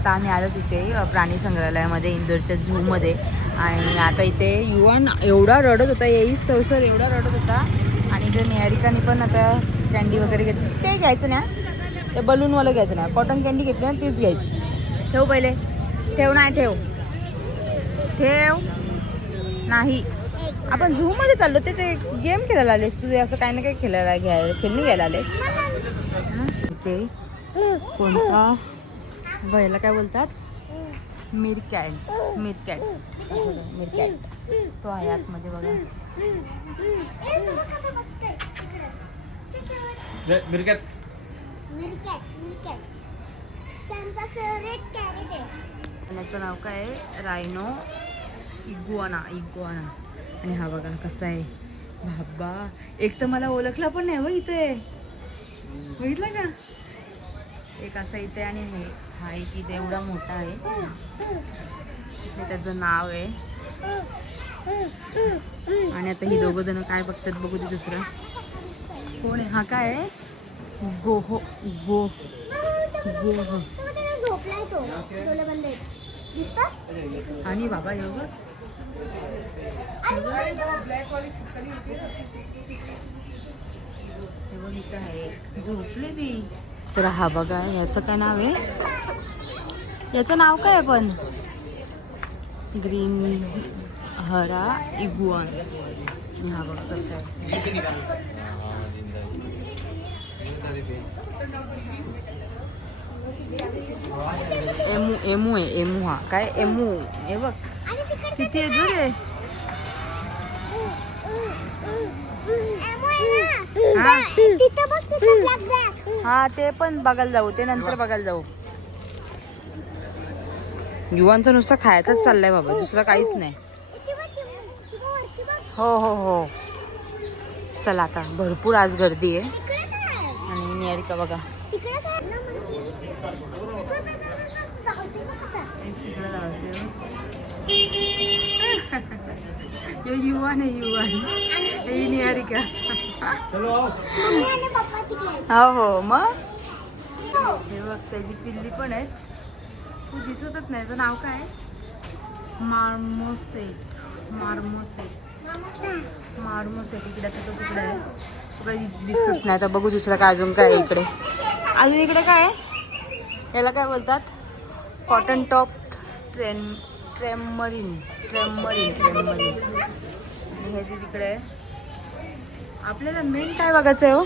आता आम्ही आलो तिथे प्राणी संग्रहालयामध्ये, इंदोरच्या झूमध्ये. आणि आता इथे युवन एवढा रडत होता, येईस सर एवढा रडत होता. आणि इथे निहारिकाने पण आता कॅन्डी वगैरे घेतली. ते घ्यायचं ना, ते बलूनवालं घ्यायचं ना, कॉटन कॅन्डी घेतली ना तीच घ्यायची. ठेव पहिले, ठेव नाही ठेव ठेव नाही. आपण झूमध्ये चाललो ते गेम खेळायला आलेस तू, असं काही ना काही खेळणी घ्यायला आलेस. ते कोणता बैला काय बोलतात, मिरकॅट. तो आहे आतमध्ये बघा. त्याचं नाव काय आहे, रायनो इग्वाना. आणि हा बघा कसा आहे बाबा, एक तर मला ओळखला पण नाही बघ इथे, बघितलं का. एक असा इथे आणि हा एक इथे एवढा मोठा आहे. हे त्याचं नाव आहे. आणि आता ही दोघं जण काय बघतात बघू दे. दुसरा कोण आहे, हा काय आहे, गोहो. आणि बाबा एवढं इथं आहे, झोपले ती. तर हा बघा, याचं काय नाव आहे, याचं नाव काय पण, ग्रीन हरा इगुआन. हा बघा कसं आहे. एमू आहे, एमू. हा काय एमू, हे बघ किती आहे रे. हा ते पण बघायला जाऊ, ते नंतर बघायला जाऊ. युवांचं नुसतं खायचंच चाललंय बाबा, दुसरं काहीच नाही. हो चला आता, भरपूर आज गर्दी आहे. आणि निहारिका बघा युवान आहे, निहारिका. हो मग हे बघ, त्याची पिल्ली पण आहे. तू दिसतच नाही, त्याचं नाव काय, मार्मोसेट. इकडे तो तिकडे आहे, काही दिसत नाही. आता बघू दुसरं काय, अजून काय आहे इकडे. अजून इकडे काय आहे, याला काय बोलतात, कॉटन टॉप ट्रेममरीन. हे तिकडे आहे. आपल्याला मेन काय बघायचं आहे, हो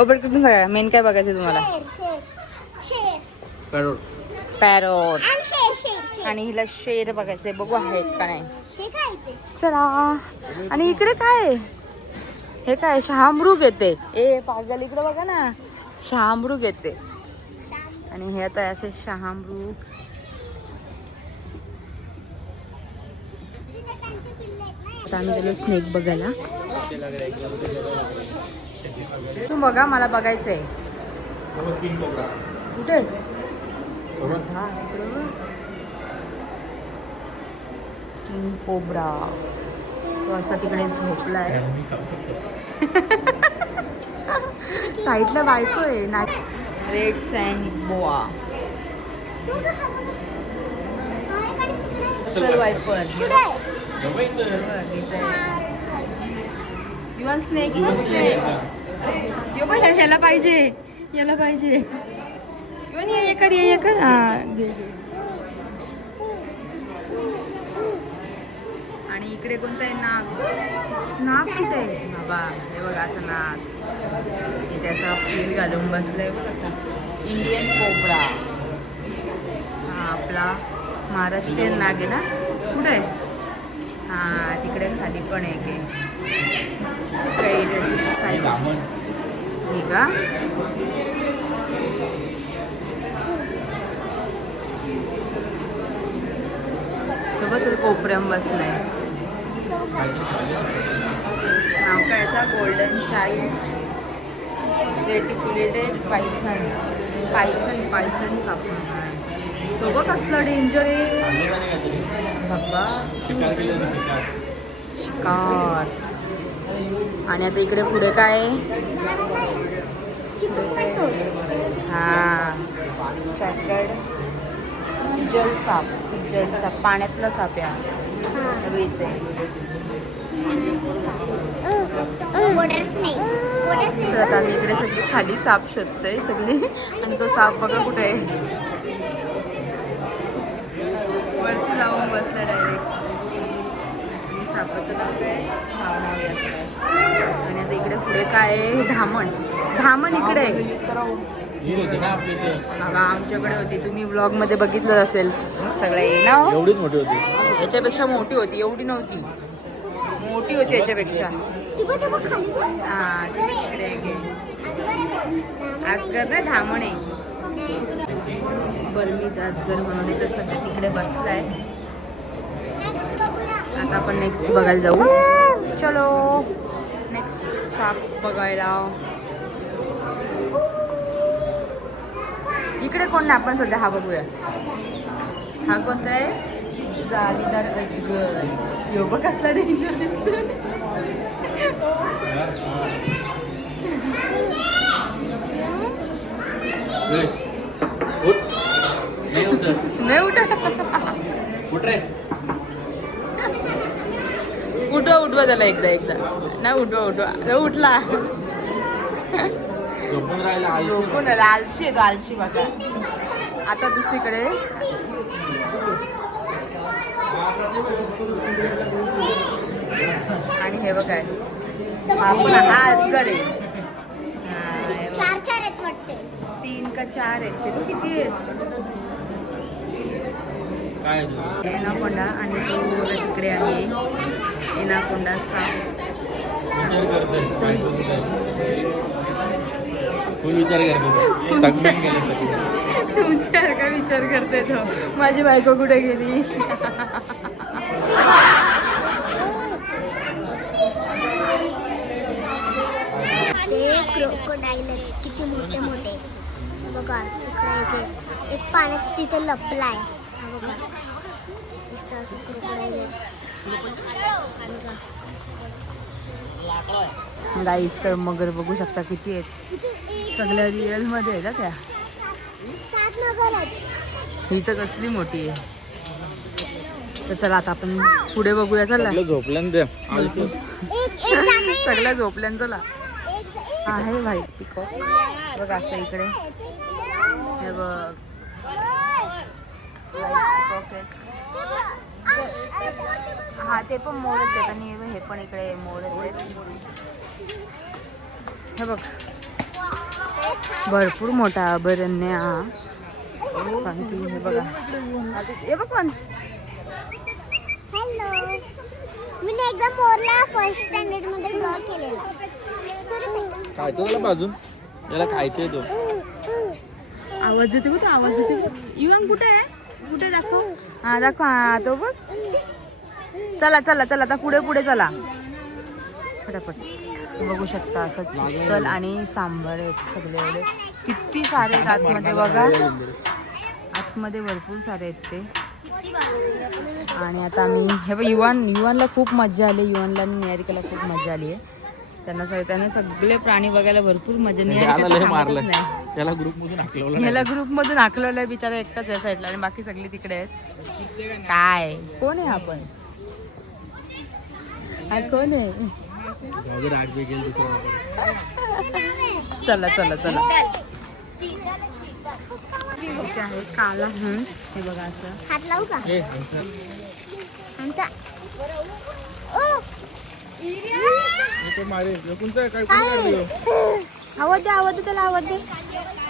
ओबट कुठून सांगा, मेन काय बघायचं आहे तुम्हाला, पॅरोट. आणि हिला शेर बघायचंय, बघू आहेत का नाही. चला. आणि इकडे काय, हे काय, शहामृग येते. ए पागल, इकडे बघा ना, शहामृग येते. आणि हे आता असे शहामृग. आता आम्ही गेलो स्नेक बघायला. तू बघा, मला बघायचंय. कुठे, किंग कोब्रा. तो असा तिकडे झोपलाय. साईडला बायको आहे ना. रेड सँड बोआ. वायपर. युवन स्नेक. ह्याला पाहिजे. युवन ये कर. आणि इकडे कोणतं आहे, नाग कुठे आहे बाबा, हे बघा असं नाग. इथे असं फील घालून बसलंय बघ, असं इंडियन कोब्रा. हा आपला महाराष्ट्रीयन नाग आहे ना. कुठे आहे, हा तिकडे खाली पण आहे हे का. सोबत कोपऱ्याम बसलाय. नाव काय याचा, गोल्डन चाइल्ड रेटिक्युलेटेड पायथन सापडून. सोबत असलं डेंजर आहे बाबा, शिकार. आणि आता इकडे पुढे काय आहे, हा चॅकर्ड जलसाप पाण्यातला साप आहे इथे. तर आम्ही इकडे सगळी खाली साप शोधतोय सगळी आणि तो साप बघा कुठे आहे, वरती लावून बसला डायरेक्ट. सापाचं नाव काय आणि आता इकडे पुढे काय आहे, धामण इकडे आमच्याकडे होती. तुम्ही ब्लॉग मध्ये बघितलं असेल सगळं ये ना. एवढीच मोठी होती, याच्यापेक्षा मोठी होती, एवढी नव्हती, मोठी होती याच्यापेक्षा. हा तिकडे आजगर ना धामण आहे, बर्मीज आजगर म्हणून तर सध्या तिकडे बसलाय. आता आपण नेक्स्ट बघायला जाऊ. चलो नेक्स्ट साप बघायला. इकडे कोण नाही, आपण सध्या हा बघूया. हा कोणता आहे, जालीदार अजगर. यो बघ कसला डेंजर दिसतो. नाही उठत. उठवा त्याला एकदा नाही उठवा उठला. झोपून आलशी आहे तो, आलशी बघा. आता दुसरीकडे आणि हे बघा आपण हा अजगर आहे. 4 आहेत वाटते, 3 का 4 आहेत ते. किती आहेत एनाकोंडा आणि तो तिकडे आहे एनाकोंडा साप. तुमच्यावर का विचार करते तो, माझी बायको कुठे गेली. क्रोकोडाईल किती मोठे मोठे बघा. तिकडे एक पाण्यात तिथे लपलाय. बघा असं क्रोकोडाईल गाईस. तर मगर बघू शकता किती आहेत, सगळ्या रिअल मध्ये आहे ना त्या. 7 मगर आहेत. ही तर कसली मोठी आहे. तर चला आता आपण पुढे बघूया. चला सगळ्या झोपल्यान. चला आहे भाई पिकॉक बघ असं इकडे हे बघ. हा ते पण मोडच आहेत आणि हे पण इकडे मोडच आहेत. हे बघ भरपूर मोठा अभयारण्य हा. हे बघा हे बघ कोण. हॅलो, मी एकदा मोरला फर्स्ट स्टँडर्ड मध्ये ड्रॉ केलेला. काय तो त्याला बाजून याला खायचंय तो. आवाज देते बघ, आवाज देते. युवान कुठे आहे, कुठे दाखव. हा दाखव, हा तो बघ. चला चला चला आता पुढे पुढे चला फटाफट. बघू शकता असं चिकल आणि सांबार आहेत सगळे एवढे. किती सारे आहेत आतमध्ये बघा, आतमध्ये भरपूर सारे आहेत ते. आणि आता आम्ही हे बघ युवानला खूप मजा आली. युवानला आणि निहारिकाला खूप मजा आली आहे. त्यांना सगळे प्राणी बघायला भरपूर मजा. याला ग्रुप मधून हाकलवलंय बिचारा एकटाच या साईडला आणि बाकी सगळे तिकडे आहेत. काय कोण आहे आपण, कोण आहे. चला चला चला. इथे आहे काला हंस. हे बघा असं हात लावू का. आवाज दे, आवाज दे त्याला, आवाज दे.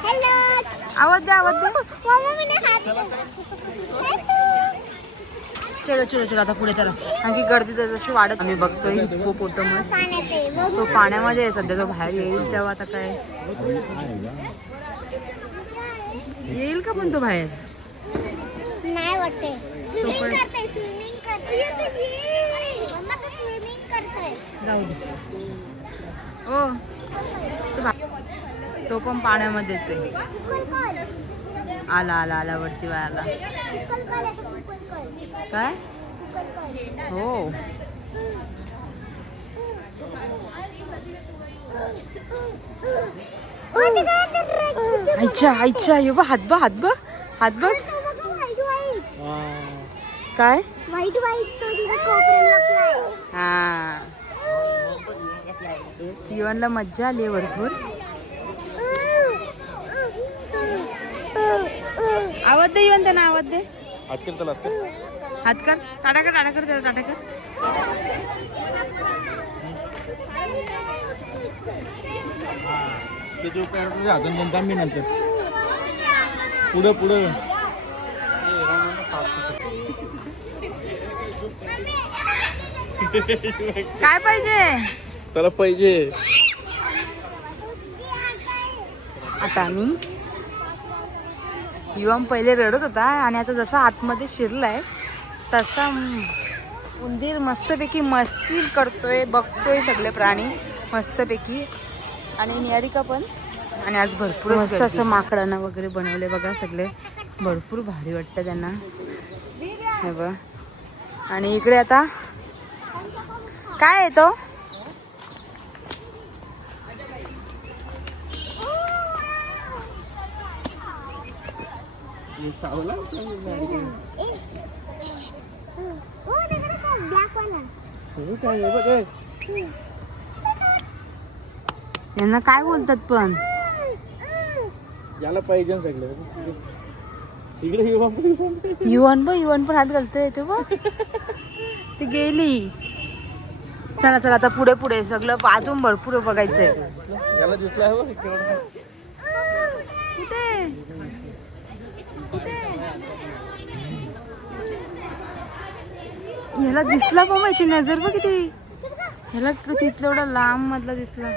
हॅलो, आवाज दे, आवाज दे. चलो चलो चलो आता पुढे चला. आणखी गर्दी जशी वाढत आम्ही बघतोय. हिप्पोपोटामस तो पाण्यामध्ये आहे सध्या. तो बाहेर येईल तेव्हा आता काय येईल का पण तो बाहेर नाही वाटते. स्विमिंग करते. मम्मा तो स्विमिंग करतोय. जाऊ दे. ओ तो पण पाण्यामध्येच आहे. आला आला आला वरती आला. काय हो आईच्या आईच्या. ये बघ हात बघ, हात बघ, हात बघ. काय व्हाईट व्हाईट तो तिला कोपऱ्याला लपलाय. हा युवनला मज्जा आली आहे भरपूर. आवाज दे युवन, त्यांना आवाज दे. हात केलं त्याला हात कर, टाटा कर, टाटा कर, त्याला टाटा कर. किती रुपये अजून नंतर मी नंतर पुढं पुढं काय पाहिजे त्याला पाहिजे. आता आम्ही युवम पहिले रडत होता आणि आता जसा आतमध्ये शिरलाय तसा उंदीर मस्तपैकी मस्ती करतोय, बघतोय सगळे प्राणी मस्तपैकी. आणि निहारिका पण. आणि आज भरपूर मस्त असं माकडांना वगैरे बनवले बघा सगळे, भरपूर भारी वाटतं त्यांना हे बघ. आणि इकडे आता काय आहे तो यांना काय बोलतात पण याला पाहिजे ना सगळं. इकडे युवन पण हात घालतोय ते बघ. ती गेली. चला चला आता पुढे पुढे सगळं अजून भरपूर बघायचंय. याला दिसला ह्याला दिसला पण माझी नजर बघ किती. ह्याला तिथलं एवढा लांब मधला दिसला.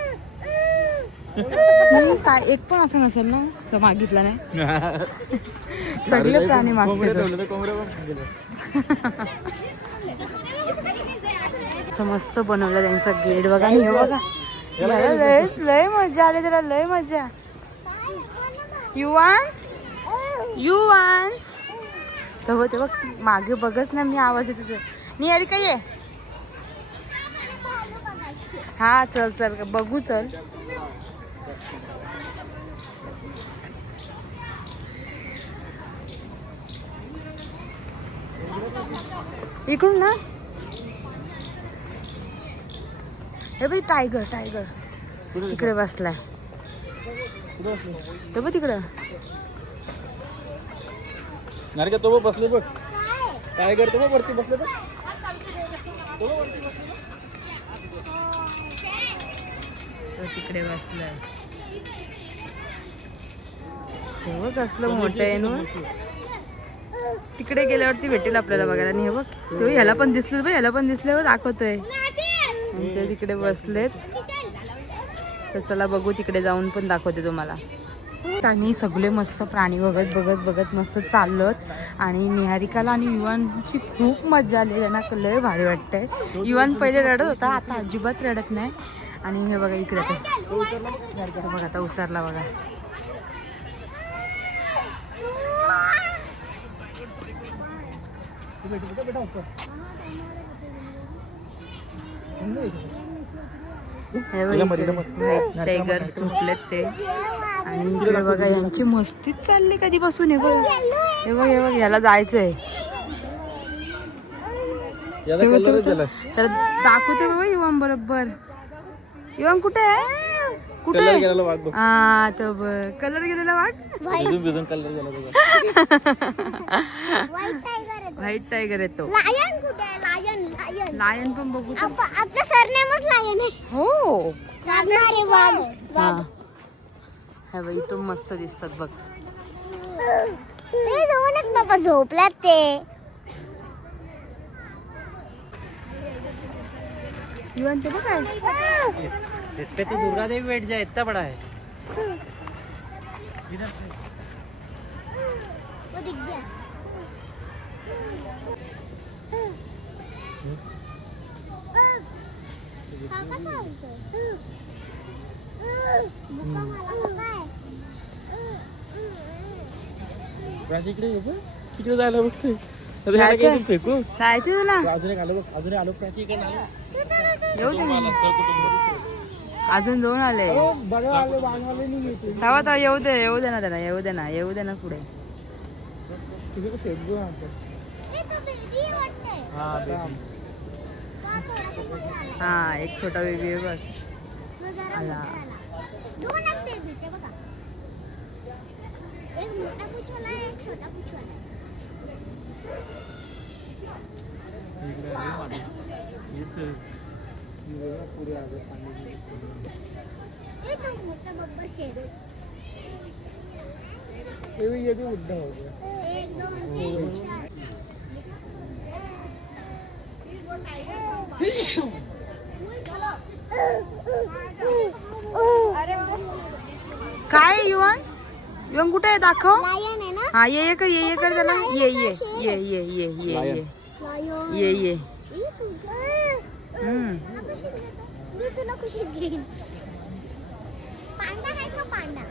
काय एक पण असं नसेल ना का मागितला नाही. सगळे प्राणी मागतात. मस्त बनवलं त्यांचा गेट बघा. हे बघा लय मजा आली त्याला, लय मजा. युवान तेव्हा मागे बघच ना मी आवाज येतो तुझं. निहारिका ये. हा चल चल बघू चल. इकडून ना हे बघ टायगर इकडे बसलाय. ते बघ तिकडं नारिका तो बसले बघ. टायगर तो वरती बसले बघ. तिकडे बसलाय. हे बघ कसलं मोठं आहे ना. तिकडे गेल्यावरती भेटेल आपल्याला बघायला. आणि हे बघ तेव्हा ह्याला पण दिसलं बघ, ह्याला पण दिसल्यावर दाखवतोय. आणि ते तिकडे बसलेत. तर चला बघू, तिकडे जाऊन पण दाखवते तुम्हाला. आणि सगळे मस्त प्राणी बघत मस्त चाललोत. आणि निहारिकाला आणि युवानची खूप मजा आली. त्यांना लय भारी वाटतंय. युवान पहिले रडत होता, आता अजिबात रडत नाही. आणि हे बघा इकडे बघा आता उतरला बघा. टायगर झोपलेत ते. आणि इकडे बघा यांची मस्तीच चालली कधीपासून. हे बघ याला जायचंय. तर दाखवते बाबा युवन बरोबर. युवन कुठे आहे? कुठे? हा तो बघ कलर गेलेला वाघ. व्हाईट टायगर आहे तो. लायन पण बघू. आपलं सरनेमच लायन आहे. हो वाघ. हा बाई तो मस्त दिसतात बघ. ते दोनच बाबा झोपल्यात ते. युवन ते बघ काय. इस पे तो दुर्गा देवी बैठ जाए, इतना बड़ा है. इधर से वो दिख गया. तिकडे जायला बघते. फेकू जायचं तुला. अजून एक आलो बघ. अजून आलो प्राची इकडे आलो. येऊ दे. अजून दोन आले. बघा आले वाहनवाले नाही येते. तेव्हा येऊ दे ना त्यांना. येऊ दे ना पुढे. तुझे को शेगू आता ए, तो baby वाटतंय. हाँ बेबी हा थोडा मोठा झाला. हा एक छोटा बेबी आहे बघ. तो जरा आला. मोठा झाला. दोनच baby चे बघा. एक मोठा पुछवाला आहे, एक छोटा पुछवाला आहे. इकडे आहे मागे. इथे पुरे आगे पाणी. ए, तो मोठा बब्बर शेर. ये भी बुड्ढा हो गया. 1 2 3 4. काय युवन युवन कुठे आहे दाखव. लायन आहे ना? हा ये कर त्याला ये लायन. ये. ई, तुझं. हम्म. मला कुशीत घेतो. मी तुला कुशीत घेईन. पांडा आहे का पांडा?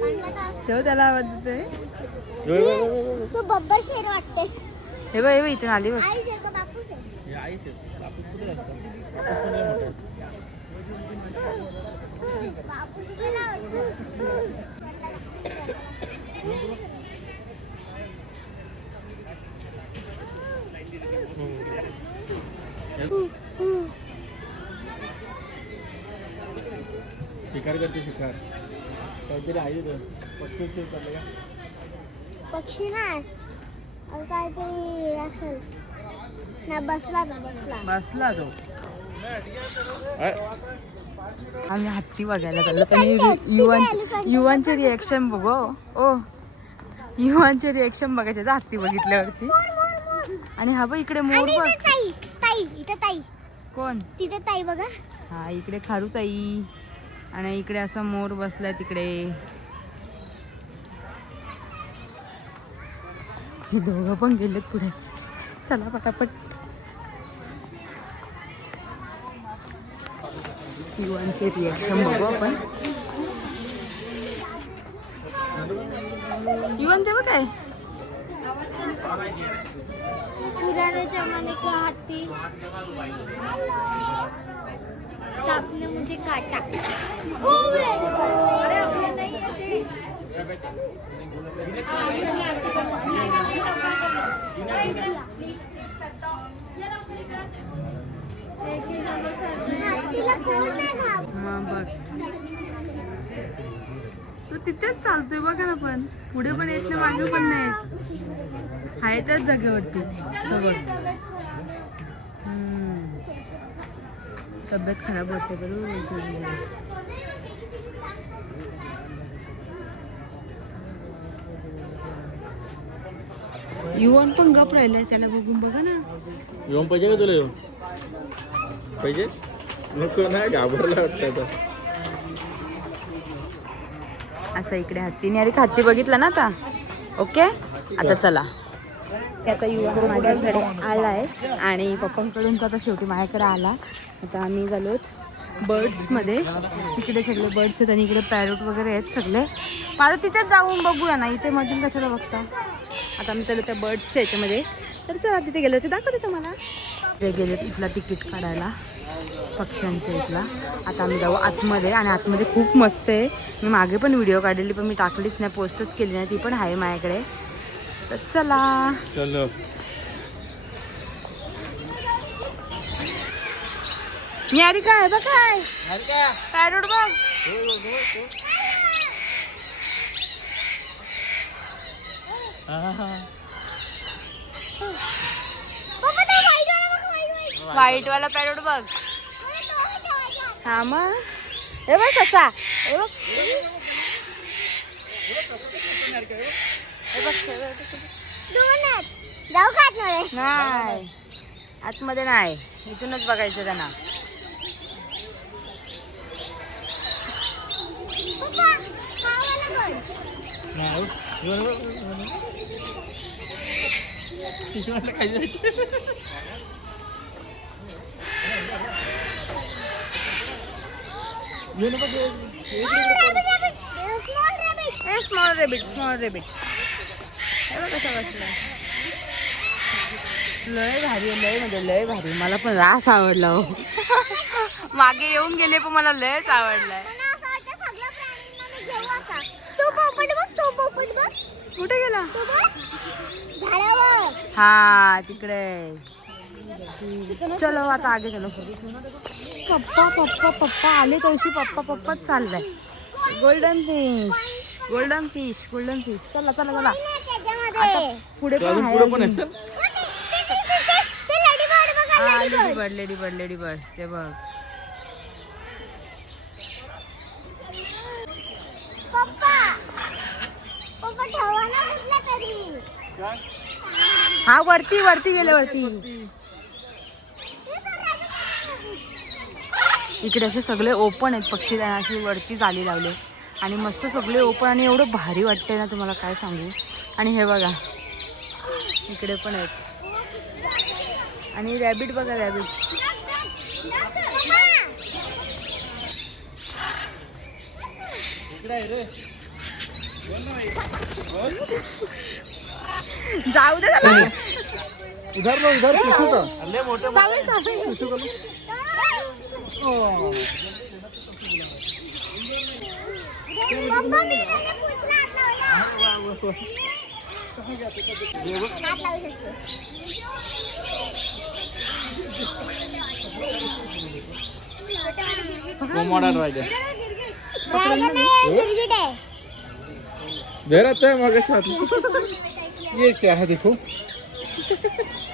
पांडा का? ठेव त्याला आवाज येतोय. तो बब्बर शेर वाटते. हे बघ इथून आली बघ. आईच आहे का बापूस आहे? हे आईच आहे. कापूस कुठे असतात? कापूस पण लय मोठा आहे. बापूस गेला वाटतं. शिकार करते शिकार. काहीतरी आहे तिथं. पक्षी करते का? पक्षी नाही अरे काहीतरी असेल ना. बसला बसला तो. अय, आम्ही हत्ती बघायला चाललो. त्यांनी युवांचे रिएक्शन बघ. ओ युवांचे रिएक्शन बघायचे हत्ती बघितल्यावरती. आणि हा बघ इकडे मोर बघ. ताई ताई इथे ताई कोण. तिथे ताई बघा. हा इकडे खारुताई आणि इकडे असा मोर बसलाय तिकडे. हे दोघं पण गेलेत पुढे. चला पटापट. युवांचे रिएक्शन बघू आपण. युवन ते बघ काय. पुराने जमाने का हाथी. सांप ने मुझे काटा. अरे आपले नाही आहे हाथीला कोण नाही घाब. मग बघ तो तिथेच चालतोय बघा ना. पण पुढे पण येत नाही मागे पण नाही येत. आहे त्याच जागेवरती. तो बघ. तब्येत खराब होते बरोबर. युवन पण गप राहिले. त्याला बघून बघा ना. येऊन पाहिजे का तुला येऊन पाहिजे. नको नाही घाबरला वाटतं. असं इकडे हत्तीने. अरे हत्ती बघितला ना आता. ओके आता चला. आता युवा माझ्याकडे आलाय आणि पप्पांकडून तर आता शेवटी माझ्याकडे आला. आता आम्ही झालो बर्ड्समध्ये. इकडे सगळे बर्ड्स आहेत आणि इकडे पॅरोट वगैरे आहेत सगळे. मला तिथेच जाऊन बघूया ना. इथे मधून कशाला बघता. आता आम्ही त्याला त्या बर्ड्सच्या याच्यामध्ये. तर चला तिथे गेलो ते दाखवते तुम्हाला. ते गेले इथला तिकीट काढायला पक्ष्यांच्या इथला. आता आम्ही जाऊ आतमध्ये. आणि आतमध्ये खूप मस्त आहे. मी मागे पण व्हिडिओ काढलेली पण मी टाकलीच नाही. पोस्टच केली नाही. ती पण आहे माझ्याकडे. तर चला. चलो. निहारिका आहे बघ. काय पॅरोट बघ. व्हाईट वाला पॅरोट बघ. हा मग हे बघ ससा. हे बघ जाऊ का आतमध्ये? नाही आतमध्ये नाही. इथूनच बघायचं त्यांना. पप्पा, खावायला कोण? Small rebate. हे बघ कसं बसलं. लय भारी आहे. लय म्हणजे लय भारी. मला पण रास आवडला हो. मागे येऊन गेले पण मला लयच आवडलाय. मला असं वाटतं सगळ्या प्राण्यांना मी घेऊ असा. तो पोपट बघ, तो पोपट बघ. कुठे गेला? तू बघ, झाडावर. हा तिकडे. चलो आता आगे चलो. पप्पा पप्पा पप्पा आले तवशी पप्पा पप्पाच चाललाय. Golden fish golden fish golden fish. चला चला चला त्याच्यामध्ये पुढे पण अजून आहे पुढे पण अजून. आहेत. ते ladybird बघा, हा ladybird. लेडीबर्ड लेडीबर्ड लेडीबर्ड ते बघ. पप्पा पप्पा ठेवा ना कुठला तरी. हा वरती वरती गेले वरती. इकडे असे सगळे ओपन आहेत पक्षी. त्यांना अशी वरती जाली लावले आणि मस्त सगळे ओपन आणि एवढं भारी वाटतंय ना तुम्हाला काय सांगू. आणि हे बघा इकडे पण आहेत. आणि रॅबिट बघा रॅबिट. जाऊ दे त्याला. इधर लो इधर पिशू का अल्ले मोठे चालेल चालेल. पिशू का पप्पा मी त्याला पूछना हात लावला. हात लावू शकतो. कोमाडा ड्रॅगन ड्रॅगन आहे, गिरगिट आहे. देर आता है मगर साथ ये क्या है देखो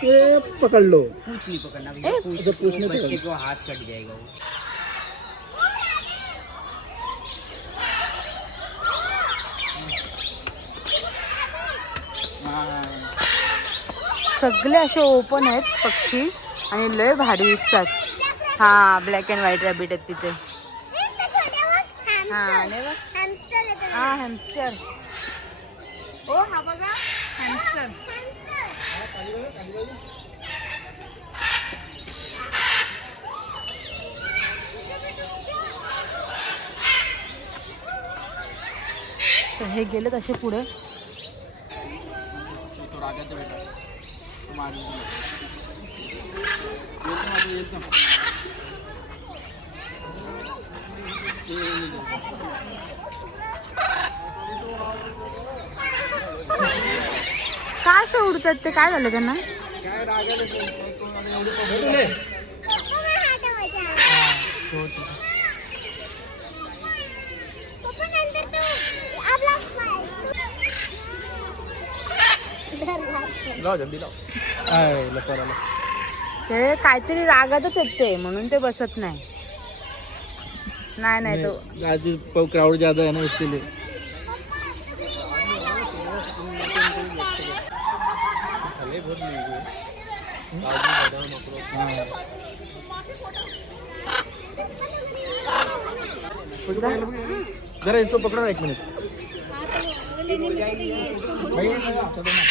ये पकड़ लो पूछ नहीं पकड़ना ए, भैया, पूछ अच्छा, पूछ नहीं बच्चे पकड़ना। को हाथ कट जाएगा वो। सगळे असे ओपन आहेत पक्षी आणि लय भारी दिसतात. हा ब्लॅक अँड व्हाईट रॅबिट आहेत तिथे. हा आणि बघ. हॅमस्टर आहे तो. हा हॅमस्टर. ओ हा बघा हॅमस्टर. तर हे गेले तसे पुढे. काय असे उडतात ते? काय झालं त्यांना? लाव जल्दी लाव लपा ते काहीतरी रागातच आहेत ते, म्हणून ते बसत नाही. नाही नाही तो आज क्राउड ज्यादा है ना इसके लिए जरा इसको पकड़ो ना 1 मिनट भैया चलो ना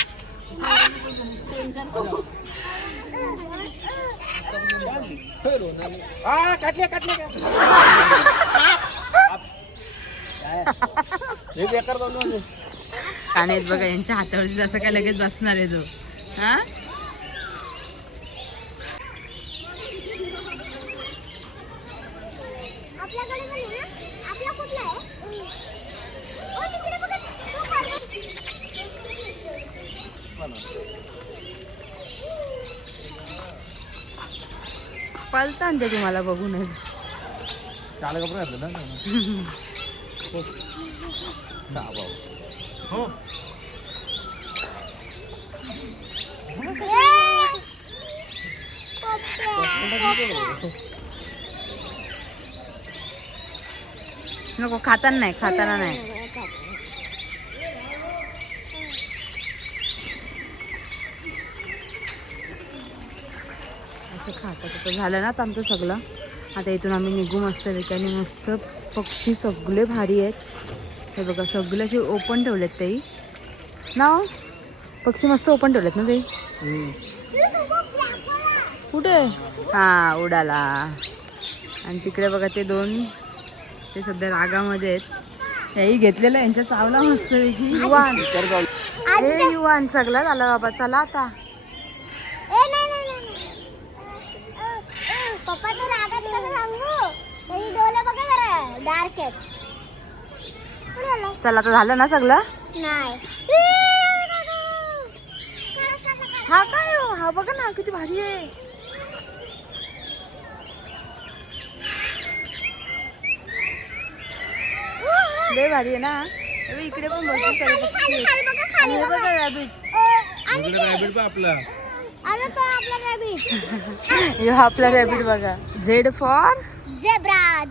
काटले हे बेकार बनवलं आणि बघा यांच्या हातावरती जसं काय लगेच बसणार आहे तो. हा आपल्याकडे पण आहे ना? आपला कुठला आहे? ओ तिकडे बघा. तो खाली. पळतात ते तुम्हाला बघूनच. काला कपडे घातले ना हो नको खाताना नाही, खाताना नाही. असं खातात. तर झालं ना आता आमचं सगळं. आता इथून आम्ही निघू मस्त आणि मस्त पक्षी सगळे भारी आहेत. हे बघा सगळे असे ओपन ठेवलेत ताई ना. पक्षी मस्त ओपन ठेवलेत ना ताई. कुठे? हा उडाला. आणि तिकडे बघा ते 2 ते सध्या रागामध्ये आहेत. त्याही घेतलेलं यांच्या चावला मस्त पैकी. युवान हे युवान सगळं झालं बाबा. चला आता. पप्पा तू रागात कसं सांगू? त्याची डोळे बघा जरा डार्क आहेत. चला आता झालं ना सगळं. नाही बघा ना किती भारी आहे. लय भारी आहे ना. इकडे पण भरपूर सारे पक्षी आहेत. आणि हे बघा रॅबिट. रॅबिट पण आपला अरे तो आपला रॅबिट. हे आपला रॅबिट बघा. Z for zebras.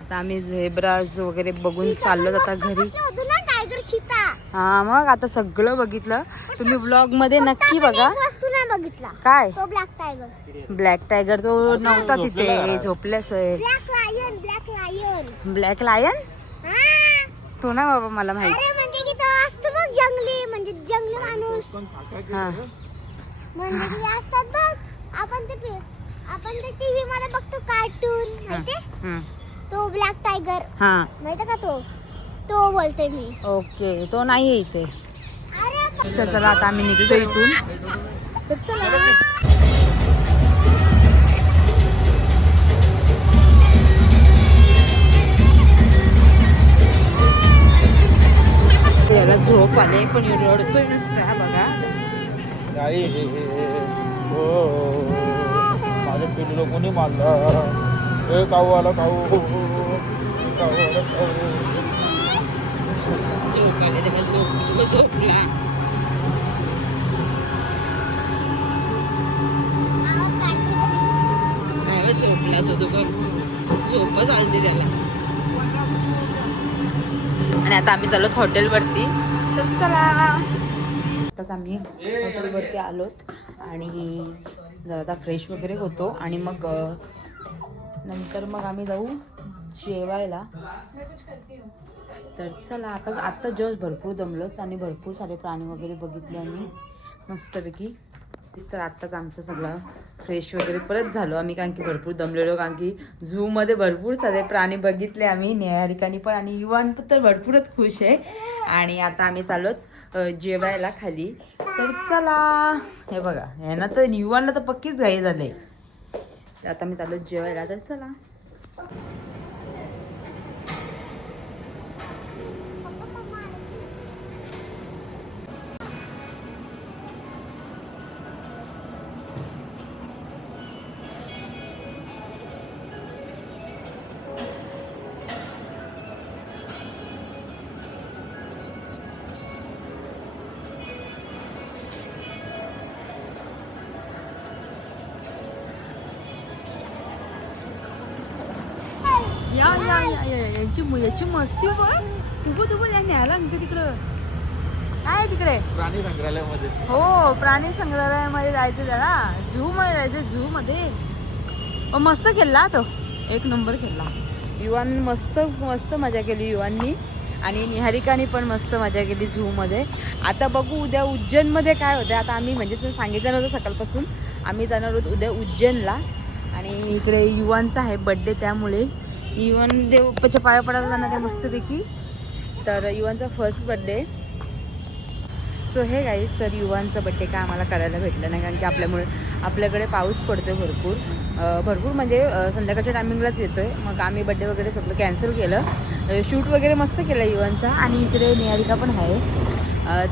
आता आम्ही झेब्राज वगैरे बघून चाललो आता घरी. टायगर चिता. हा मग आता सगळं बघितलं. तुम्ही ब्लॉग मध्ये नक्की बघा. वस्तू नाही बघितला. काय तो ब्लॅक टायगर. ब्लॅक टायगर तो नव्हता तिथे, झोपल्यास आहे. Black lion. Black lion. Black lion हा. तो ना बाबा मला माहित. अरे म्हणजे की तो असतो बघ जंगली, म्हणजे जंगली माणूस. हा म्हणजे की असतात बघ. आपण ते टीव्ही मध्ये बघतो कार्टून माहितीये. हम्म. तो ब्लॅक टायगर हा माहिती का तो बोलते मी. ओके तो नाहीये इथे. अरे तर चला आता आम्ही निघतो इथून. तर चला याला झोप आले पण रडतोय नुसतं. हा बघा माझ्या पिल्लू कोणी मारलं. ए काऊ आला काऊ. झोपला. आवाज काढते. नाही झोपला तो झोपच आली त्याला. आणि आता आम्ही चाललो हॉटेलवरती. तर चला आताच आम्ही हॉटेलवरती आलोत आणि जरा आता फ्रेश वगैरे होतो आणि मग नंतर मग आम्ही जाऊ जेवायला. तर चला आता जस्ट भरपूर दमलोच आणि भरपूर सारे प्राणी वगैरे बघितले आम्ही मस्तपैकी. तर आत्ताच आमचं सगळं फ्रेश वगैरे परत झालो आम्ही, कारण की भरपूर दमलेलो, कारण की झूमध्ये भरपूर सारे प्राणी बघितले आम्ही. निहारिकानी पण आणि युवान तर भरपूरच खुश आहे. आणि आता आम्ही चाललोत जेवायला खाली. तर चला हे बघा ह्यांना तर युवानला तर पक्कीच घाई झाले. आता मी चाललो जेवायला. तर चला याची मस्ती बघ. तू न्यायला म्हणते तिकडं काय तिकडे प्राणी संग्रहालयामध्ये. हो प्राणी संग्रहालयामध्ये जायचं त्याला. झू मध्ये जायचं. झू मध्ये मस्त खेळला तो. एक नंबर खेळला युवान. मस्त मजा केली युवांनी आणि निहारिकाने पण मस्त मजा केली झू मध्ये. आता बघू उद्या उज्जैनमध्ये काय होतं. आता आम्ही म्हणजे तुम्ही सांगितलं नव्हतं सकाळपासून आम्ही जाणार आहोत उद्या उज्जैनला. आणि इकडे युवांचा आहे बड्डे, त्यामुळे युवान देवच्या पाया पडायला जाणार आहे मस्तपैकी. तर युवांचा फर्स्ट बड्डे. सो हे गाईज, तर युवांचा बड्डे काय आम्हाला करायला भेटलं नाही, कारण की आपल्याकडे पाऊस पडतो भरपूर म्हणजे संध्याकाळच्या टायमिंगलाच येतो आहे. मग आम्ही बड्डे वगैरे सगळं कॅन्सल केलं. शूट वगैरे मस्त केलं युवांचा. आणि इकडे निहारिका पण आहे.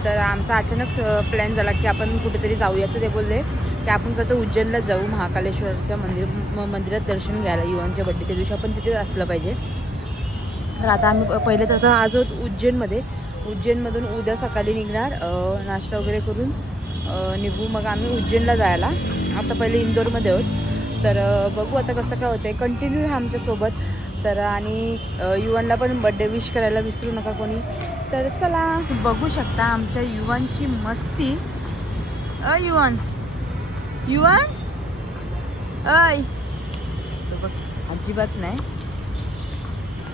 तर आमचा अचानक प्लॅन झाला की आपण कुठेतरी जाऊया. तर ते बोलले की आपण कसं उज्जैनला जाऊ, महाकालेश्वरच्या मंदिरात दर्शन घ्यायला. युवांच्या बड्डेच्या दिवशी आपण तिथेच असलं पाहिजे. तर आता आम्ही पहिले तर आज आहोत उज्जैनमध्ये. उज्जैनमधून उद्या सकाळी निघणार, नाश्ता वगैरे करून निघू मग आम्ही उज्जैनला जायला. आता पहिले इंदोरमध्ये आहोत. तर बघू आता कसं काय होतं आहे. कंटिन्यू आहे आमच्यासोबत. तर आणि युवांना पण बड्डे विश करायला विसरू नका कोणी. तर चला बघू शकता आमच्या युवांची मस्ती. युवान अय बघ अजिबात नाही.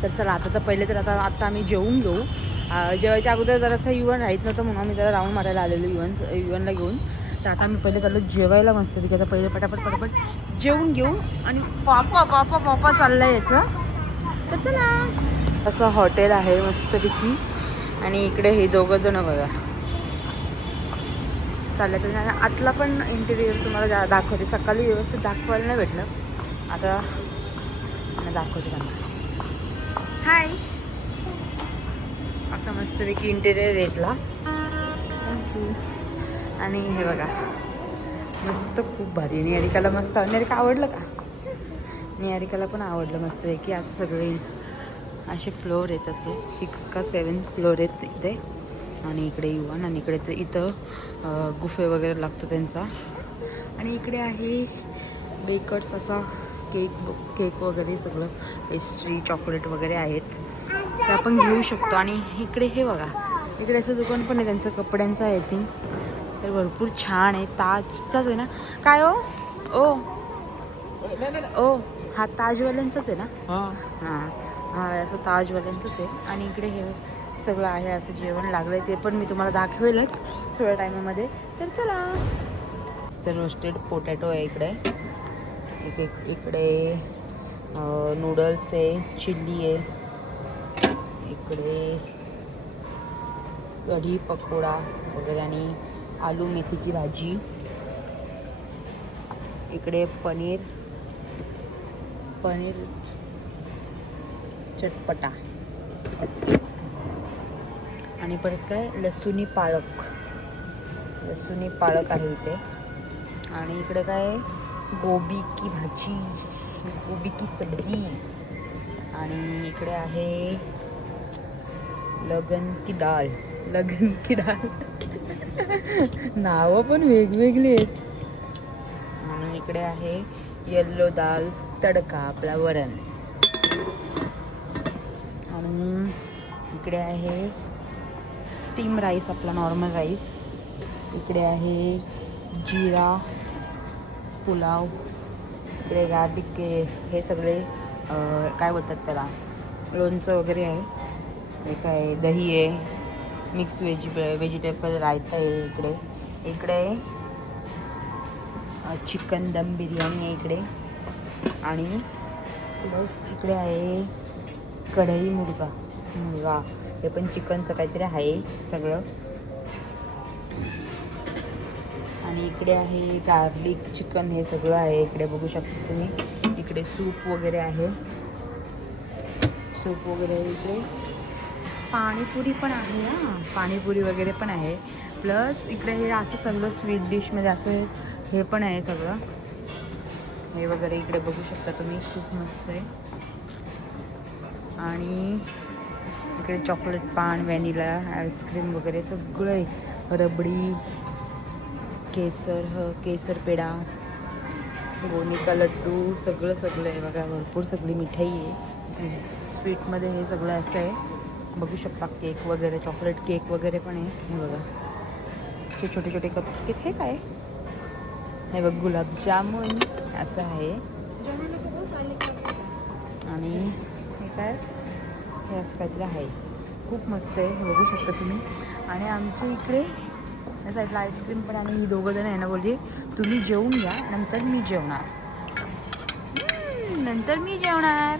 तर चला आता पहिले तर आता आम्ही जेवून घेऊ. जेवायच्या अगोदर जरासं युवन राहत नव्हतं म्हणून आम्ही जरा राऊंड मारायला आलेलो युवनला घेऊन. तर आता आम्ही पहिले चाललो जेवायला मस्तपैकी. आता पहिले पटापट जेवून घेऊ. आणि पापा चाललं आहे याचं. तर चला असं हॉटेल आहे मस्तपैकी. आणि इकडे हे दोघं जण बघा चाललं. तर आतला पण इंटेरियर तुम्हाला दाखवते. सकाळी व्यवस्थित दाखवायला नाही भेटलं, आता दाखवते त्यांना. हाय, असं मस्तपैकी इंटेरियर येतला. थँक्यू. आणि हे बघा मस्त खूप भारी. निहारिकाला मस्त. निहारिका आवडलं का? निहारिकाला पण आवडलं मस्त आहे की असं सगळे असे फ्लोअर आहेत. असे 6 का 7 फ्लोअर आहेत इथे. आणि इकडे युवन आणि इकडे तर इथं गुफे वगैरे लागतो त्यांचा. आणि इकडे आहे बेकर्स असा केक वगैरे सगळं पेस्ट्री चॉकलेट वगैरे आहेत ते आपण घेऊ शकतो. आणि इकडे हे बघा इकडे असं दुकान पण आहे त्यांचं कपड्यांचं आय थिंक. तर भरपूर छान आहे. ताजचाच आहे ना काय हो? ओ ओ हा ताजवाल्यांचाच आहे ना? हां हा असं ताजवाल्यांचंच आहे. आणि इकडे हे सगळं आहे असं जेवण लागलं ते पण मी तुम्हाला दाखवेलच थोड्या टायमामध्ये. तर चला. तर रोस्टेड पोटॅटो आहे इकडे. इकडे नूडल्स आहे चिल्ली आहे इकडे कढी पकोडा वगैरे आणि आलू मेथीची भाजी. इकडे पनीर चटपटा आणि परत काय लसूणी पालक आहे इथे. आणि इकडे काय गोबी की भाजी गोबी की सब्जी. आणि इकडे आहे लगन की डाळ नावं पण वेगवेगळी आहेत. आणि इकडे आहे येल्लो दाल तडका आपला वरण. आणि इकडे आहे स्टीम राईस आपला नॉर्मल राईस. इकडे आहे जिरा पुलाव. इकडे गार्लिक हे सगळे काय बोलतात त्याला लोणचं वगैरे आहे. हे काय दही आहे मिक्स व्हेजिटेबल रायता आहे. इकडे चिकन दम बिर्याणी आहे इकडे. आणि प्लस इकडे आहे कढई मुर्गा हे पण चिकनचं काहीतरी आहे सगळं. आणि इकडे आहे गार्लिक चिकन हे सगळं आहे इकडे बघू शकता तुम्ही. इकडे सूप वगैरे आहे इकडे. पाणीपुरी पण आहे हां पाणीपुरी वगैरे पण आहे. प्लस इकडे हे असं सगळं स्वीट डिशमध्ये असं हे पण आहे सगळं हे वगैरे इकडे बघू शकता तुम्ही. खूप मस्त आहे. आणि इकडे चॉकलेट पान व्हॅनिला आईस्क्रीम वगैरे सगळं आहे. रबडी केसर पेढा गोनिका लड्डू सगळं आहे बघा. भरपूर सगळी मिठाई आहे. स्वीटमध्ये हे सगळं असं आहे बघू शकता. केक वगैरे चॉकलेट केक वगैरे पण आहे. हे बघा ते छोटे कप केक. हे काय हे बघ गुलाबजामुन असं आहे. आणि हे काय हे असं काहीतरी आहे. खूप मस्त आहे हे बघू शकता तुम्ही. आणि आमच्या इकडे या साईडला आईस्क्रीम पण. आणि ही दोघं जण आहे ना बोलली तुम्ही जेवून घ्या नंतर मी जेवणार.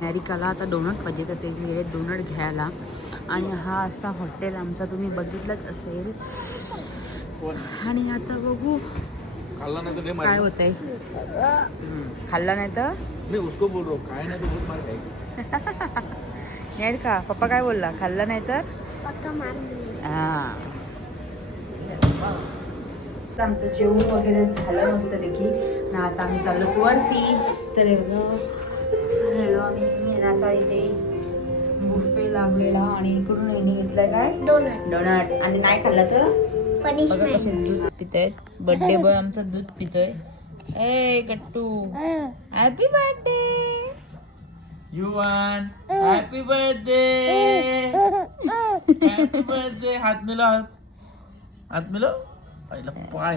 निहारिकाला आता डोनट पाहिजे तर ते गेले डोनट घ्यायला. आणि हा असा हॉटेल आमचा तुम्ही बघितलंच असेल. आणि आता बघू काय होत आहे. खाल्ला नाही तर निहारिका पप्पा काय बोलला खाल्ला नाही तर हां. आमचं जेवण वगैरे झालं मस्तपैकी ना. आता आम्ही चाललो वरती. तर एवढं झालं आम्ही असा इथे बुफे लागलेला. आणि इकडून येणे घेतलाय काय डोनट. आणि नाही खाल्ला तर बघा कसे दूध पितोय. बर्थडे बॉय आमचा दूध पितोय. ए गट्टू हॅपी बर्थडे युवन हॅपी बर्थडे हात मिळव पाय